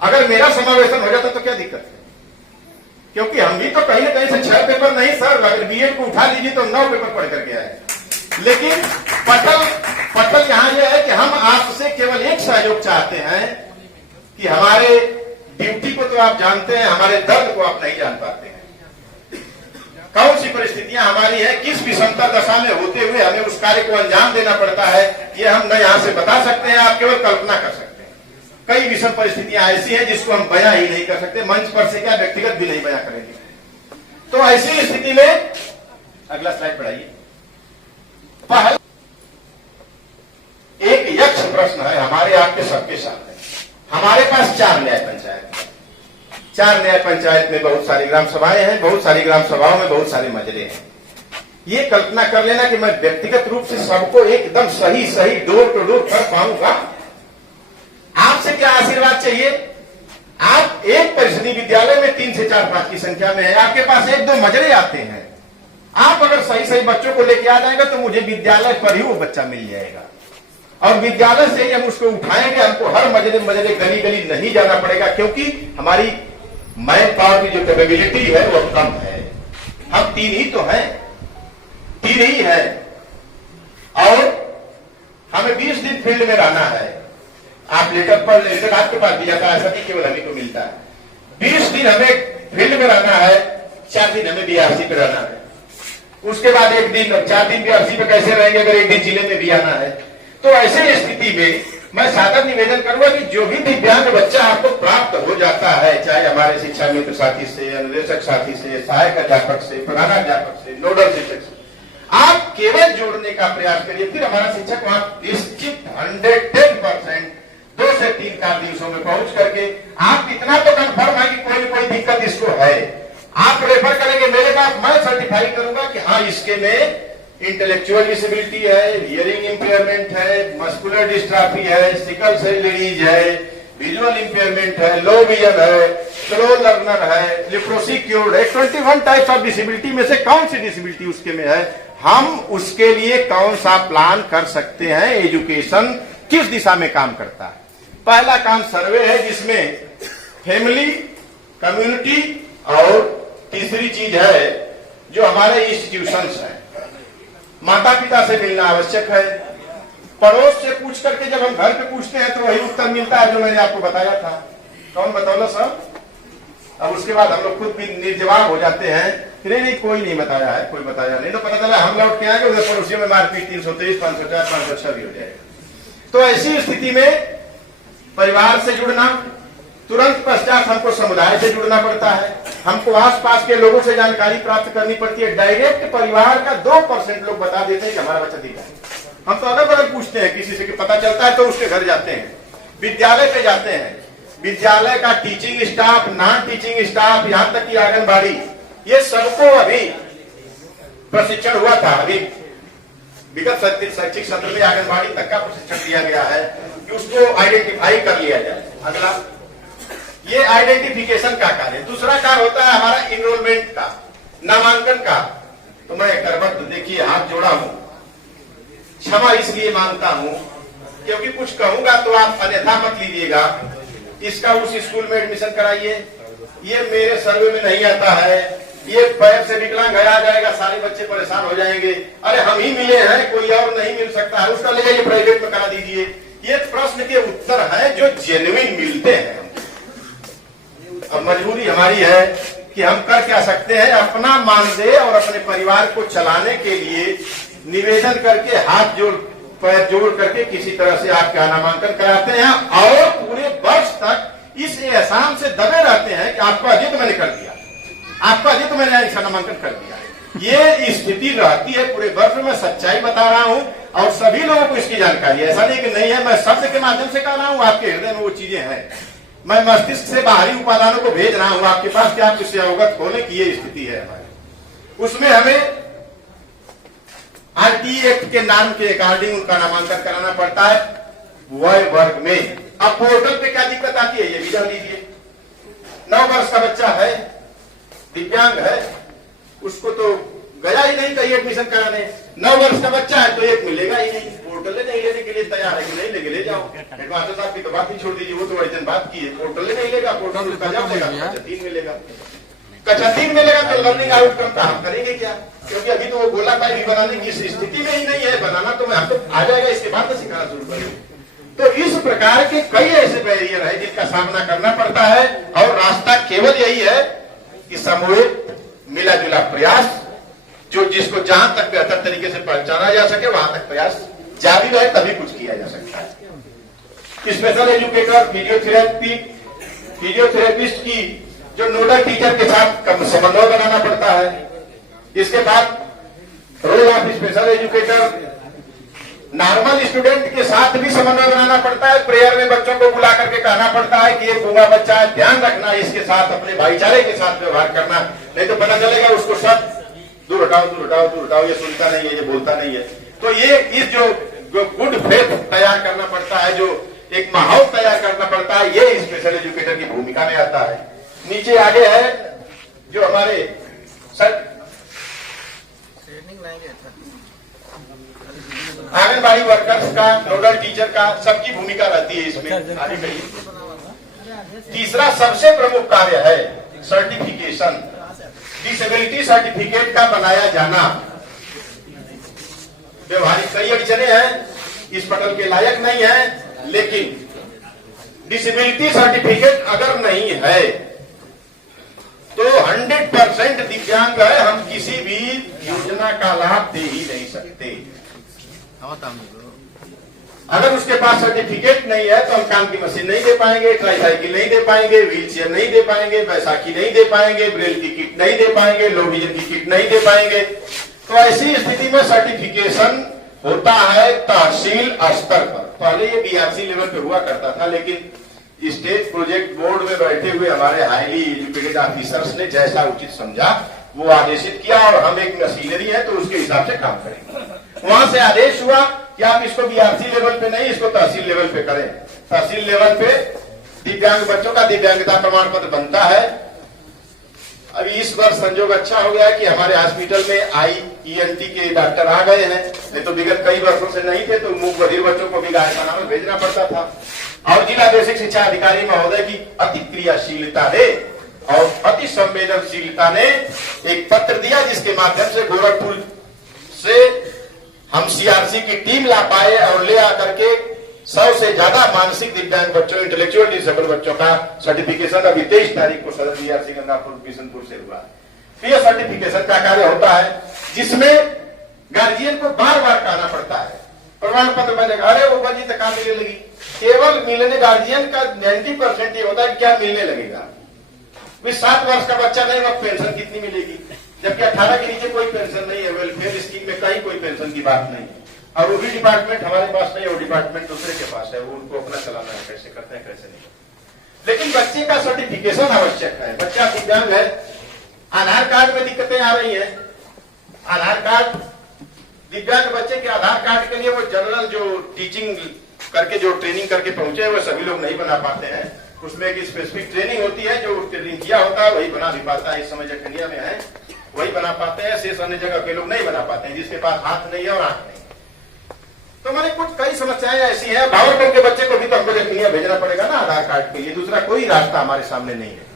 अगर मेरा समावेशन हो जाता तो क्या दिक्कत है? क्योंकि हम भी तो कहीं ना कहीं से 6 पेपर नहीं सर, अगर बीएड को उठा लीजिए तो 9 पेपर पढ़ करके आए। लेकिन पटल यहां यह है कि हम आपसे केवल एक सहयोग चाहते हैं कि हमारे ड्यूटी को तो आप जानते हैं, हमारे दर्द को आप नहीं जान पाते हैं। कौन सी परिस्थितियां हमारी है, किस विषमता दशा में होते हुए हमें उस कार्य को अंजाम देना पड़ता है, ये हम न यहां से बता सकते हैं, आप केवल कल्पना कर सकते हैं। कई विषम परिस्थितियां ऐसी हैं जिसको हम बयां ही नहीं कर सकते, मंच पर से क्या व्यक्तिगत भी नहीं बयां करेंगे। तो ऐसी स्थिति में अगला स्लाइड बढ़ाइए। पहला एक यक्ष प्रश्न है हमारे आपके सबके सामने। हमारे पास 4 न्याय पंचायत है। 4 न्याय पंचायत में बहुत सारी ग्राम सभाएं हैं, बहुत सारी ग्राम सभाओं में बहुत सारे मजले हैं। ये कल्पना कर लेना कि मैं व्यक्तिगत रूप से सबको एकदम सही डोर टू डोर कर पाऊंगा। आपसे क्या आशीर्वाद चाहिए? आप एक परिषदीय विद्यालय में 3 से 4-5 की संख्या में है, आपके पास 1-2 मजले आते हैं। आप अगर सही बच्चों को लेके आ जाएंगे तो मुझे विद्यालय पर ही वो बच्चा मिल जाएगा, और विद्यालय से ही हम उसको उठाएंगे। हमको हर मजले गली नहीं जाना पड़ेगा, क्योंकि हमारी मैन पावर की जो कैपेबिलिटी है वो कम है। हम 3 ही तो हैं, 3 ही है, और हमें 20 दिन फील्ड में रहना है। आप लेटर आपके पास भी जाता है, ऐसा नहीं केवल हमें को मिलता है। 20 दिन हमें फील्ड में रहना है, 4 दिन हमें बीआरसी पे रहना है। उसके बाद 1 दिन, 4 दिन बीआरसी पे कैसे रहेंगे अगर 1 दिन जिले में भी आना है? तो ऐसे स्थिति में मैं सादर निवेदन करूंगा कि जो भी दिव्यांग बच्चा आपको प्राप्त हो जाता है, चाहे हमारे शिक्षा मित्र साथी से, अनुदेशक साथी से, सहायक अध्यापक से, प्रधानाध्यापक से, नोडल शिक्षक से, आप केवल जोड़ने का प्रयास करिए। फिर हमारा शिक्षक वहां निश्चित 110% 2 से 3 कार्य दिवसों में पहुंच करके आप इतना तो कंफर्म है कि कोई दिक्कत इसको है, आप रेफर करेंगे मेरे पास, मैं सर्टिफाई करूंगा कि हाँ इसके में इंटेलेक्चुअल डिसेबिलिटी है, हियरिंग इंपेयरमेंट है, मस्कुलर डिस्ट्राफी है, सिकल सेल डिजीज है, विजुअल इंपेयरमेंट है, लो विजन है, स्लो लर्नर है, लिप्रोसी क्योर्ड है। 21 टाइप्स ऑफ डिसेबिलिटी में से कौन सी डिसेबिलिटी उसके में है, हम उसके लिए कौन सा प्लान कर सकते हैं, एजुकेशन किस दिशा में काम करता है। पहला काम सर्वे है, जिसमें फैमिली, कम्युनिटी, और तीसरी चीज है जो हमारे इंस्टीट्यूशंस हैं। माता पिता से मिलना आवश्यक है। पड़ोस से पूछ करके जब हम घर पे पूछते हैं तो वही उत्तर मिलता है जो मैंने आपको बताया था। कौन बतौला सर? अब उसके बाद हम लोग खुद भी निर्जवाब हो जाते हैं, नहीं कोई नहीं बताया है, कोई बताया नहीं, तो पता चला हम लौट के आएंगे, उधर पड़ोसियों में मारपीट 323, 504, 506 भी हो जाएगा। तो ऐसी स्थिति में परिवार से जुड़ना, तुरंत पश्चात हमको समुदाय से जुड़ना पड़ता है, हमको आसपास के लोगों से जानकारी प्राप्त करनी पड़ती है। डायरेक्ट परिवार का 2% लोग बता देते हैं कि हमारा बच्चा दिव्यांग है। हम तो अगल बगल पूछते हैं, किसी से कि पता चलता है तो उसके घर जाते हैं, विद्यालय पे जाते हैं। विद्यालय का teaching staff, non teaching staff, यहां तक कि आंगनबाड़ी, ये सबको अभी प्रशिक्षण हुआ था। अभी विगत शैक्षिक सत्र में आंगनबाड़ी तक का प्रशिक्षण दिया गया है कि उसको आइडेंटिफाई कर लिया जाए। अगला ये आइडेंटिफिकेशन का कार्य। दूसरा कार्य होता है हमारा इनरोलमेंट का, नामांकन का। तो मैं करबद्ध देखिए हाथ जोड़ा हूं, क्षमा इसलिए मांगता हूं क्योंकि कुछ कहूंगा तो आप अन्यथा मत लीजिएगा। इसका उस स्कूल में एडमिशन कराइए, ये मेरे सर्वे में नहीं आता है, ये पैर से विकलांग आ जाएगा, सारे बच्चे परेशान हो जाएंगे, अरे हम ही मिले हैं, कोई और नहीं मिल सकता है, उसका ले जाइए प्राइवेट में करा दीजिए। ये प्रश्न के उत्तर हैं जो जेन्युइन मिलते हैं। अब मजबूरी हमारी है कि हम कर क्या सकते हैं, अपना मानदेय और अपने परिवार को चलाने के लिए निवेदन करके, हाथ जोड़ पैर जोड़ करके किसी तरह से आपका नामांकन कराते हैं, और पूरे वर्ष तक इस एहसान से दबे रहते हैं कि आपका अजय तो मैंने कर दिया, आपका अजय तो मैंने ऐसा नामांकन कर दिया। ये स्थिति रहती है पूरे वर्ष में। मैं सच्चाई बता रहा हूं और सभी लोगों को इसकी जानकारी है, ऐसा नहीं कि नहीं है। मैं शब्द के माध्यम से कह रहा हूं, आपके हृदय में वो चीजें हैं। मैं मस्तिष्क से बाहरी उपादानों को भेज रहा हूं आपके पास कि आप इससे अवगत होने की ये स्थिति है हमारी। उसमें हमें आरटी एक्ट के नाम के अकॉर्डिंग उनका नामांकन कराना पड़ता है वय वर्ग में। अब पोर्टल पे क्या दिक्कत आती है ये भी जान लीजिए। 9 वर्ष का बच्चा है, दिव्यांग है, उसको तो गया ही नहीं कहीं एडमिशन कराने। 9 वर्ष का बच्चा है तो एक मिलेगा ही नहीं, पोर्टल नहीं लेने के लिए तैयार है कि नहीं लेके ले जाओ। हेडमास्टर साहब की तो बात ही छोड़ दीजिए, वो तो वैसे बात की है, पोर्टल नहीं लेगा, पोर्टल उसका जब लेगा कक्षा 3 मिलेगा, कक्षा 3 मिलेगा तो लर्निंग आउटकम का हम करेंगे क्या? क्योंकि अभी तो वो गोला पाई भी बनाने की स्थिति में ही नहीं है, बनाना तो हम तो आ जाएगा, इसके बाद तो सिखाना शुरू करेंगे। तो इस प्रकार के कई ऐसे बैरियर है जिनका सामना करना पड़ता है, और रास्ता केवल यही है कि सामूहिक मिला जुला प्रयास, जो जिसको जहां तक बेहतर तरीके से पहचाना जा सके वहां तक प्रयास जारी रहे, तभी कुछ किया जा सकता है। स्पेशल एजुकेटर, फिजियोथेरेपिस्ट की जो नोडल टीचर के साथ समन्वय बनाना पड़ता है। इसके बाद role of special educator, normal student के साथ भी समन्वय बनाना पड़ता है। प्रेयर में बच्चों को बुला करके कहना पड़ता है कि ये गूंगा बच्चा है, ध्यान रखना, इसके साथ अपने भाईचारे के साथ व्यवहार करना, नहीं तो पता चलेगा उसको सब दूर हटाओ दूर हटाओ दूर हटाओ, ये सुनता नहीं है, ये बोलता नहीं है। तो ये इस जो गुड फेथ तैयार करना पड़ता है, जो एक माहौल तैयार करना पड़ता है, ये स्पेशल एजुकेटर की भूमिका में आता है। नीचे आगे है जो हमारे आंगनबाड़ी वर्कर्स का, नोडल टीचर का, सबकी भूमिका रहती है इसमें। आगे कहिए। तीसरा सबसे प्रमुख कार्य है सर्टिफिकेशन, डिसेबिलिटी सर्टिफिकेट का बनाया जाना। व्यवहारिक कई अड़चने हैं, इस पटल के लायक नहीं है, लेकिन डिसेबिलिटी सर्टिफिकेट अगर नहीं है तो 100% दिव्यांग है, हम किसी भी योजना का लाभ दे ही नहीं सकते। अगर उसके पास सर्टिफिकेट नहीं है तो हम काम की मशीन नहीं दे पाएंगे, ट्राईसाइकिल नहीं दे पाएंगे, व्हील चेयर नहीं दे पाएंगे, बैसाखी नहीं दे पाएंगे, ब्रेल की किट नहीं दे पाएंगे, लो विजन की किट नहीं दे पाएंगे। तो ऐसी स्थिति में सर्टिफिकेशन होता है तहसील स्तर पर। पहले ये बीआरसी लेवल पे हुआ करता था, लेकिन स्टेट प्रोजेक्ट बोर्ड में बैठे हुए हमारे हाईली एजुकेटेड ऑफिसर्स ने जैसा उचित समझा वो आदेशित किया, और हम एक मशीनरी है तो उसके हिसाब से काम करेंगे। वहां से आदेश हुआ कि आप इसको बीआरसी लेवल पे नहीं, इसको तहसील लेवल पे करें। तहसील लेवल पे दिव्यांग बच्चों का दिव्यांगता प्रमाण पत्र बनता है। अभी इस वर्ष संजोग अच्छा हो गया है कि हमारे हॉस्पिटल में IENT के डॉक्टर आ गए हैं, नहीं तो विगत कई वर्षों से नहीं थे, तो मूक बधिर बच्चों को भी गायखाना में भेजना पड़ता था। और जिला बेसिक शिक्षा अधिकारी महोदय की अति क्रियाशीलता ने और अति संवेदनशीलता ने एक पत्र दिया, जिसके माध्यम से गोरखपुर से हम CRC की टीम ला पाए और ले आकर के 100 से ज्यादा मानसिक दिव्यांग बच्चों, इंटेलेक्चुअल डिसेबल बच्चों का सर्टिफिकेशन अभी 23 तारीख को सदर BRC गंगापुर किशनपुर से हुआ। तो यह सर्टिफिकेशन का कार्य होता है, जिसमें गार्जियन को बार बार कहना पड़ता है प्रमाण पत्र बनेगा, अरे वो बनी तो कहां मिलने लगी। केवल मिलने गार्जियन का 90% ये होता है क्या मिलने लगेगा। 7 वर्ष का बच्चा नहीं, वह पेंशन कितनी मिलेगी, जबकि 18 के नीचे कोई पेंशन नहीं है, वेलफेयर स्कीम में कहीं कोई पेंशन की बात नहीं है। और वो भी डिपार्टमेंट हमारे पास नहीं है, वो डिपार्टमेंट दूसरे के पास है, वो उनको अपना चलाना है, कैसे करते हैं कैसे नहीं। लेकिन बच्चे का सर्टिफिकेशन आवश्यक है। बच्चा दिव्यांग है, आधार कार्ड में दिक्कतें आ रही है। आधार कार्ड, दिव्यांग बच्चे के आधार कार्ड के लिए वो जनरल जो टीचिंग करके जो ट्रेनिंग करके पहुंचे वो सभी लोग नहीं बना पाते हैं। उसमें एक स्पेसिफिक ट्रेनिंग होती है, जो ट्रेनिंग किया होता है वही बना भी पाता है। इस समय जो इंडिया में है वही बना पाते हैं, शेष अन्य जगह के लोग नहीं बना पाते हैं, जिसके पास हाथ नहीं है और आंख नहीं। तो मैंने कुछ कई समस्याएं ऐसी हैं। भावरपुर के बच्चे को भी तो हमको जखनिया भेजना पड़ेगा ना आधार कार्ड के लिए, दूसरा कोई रास्ता हमारे सामने नहीं है।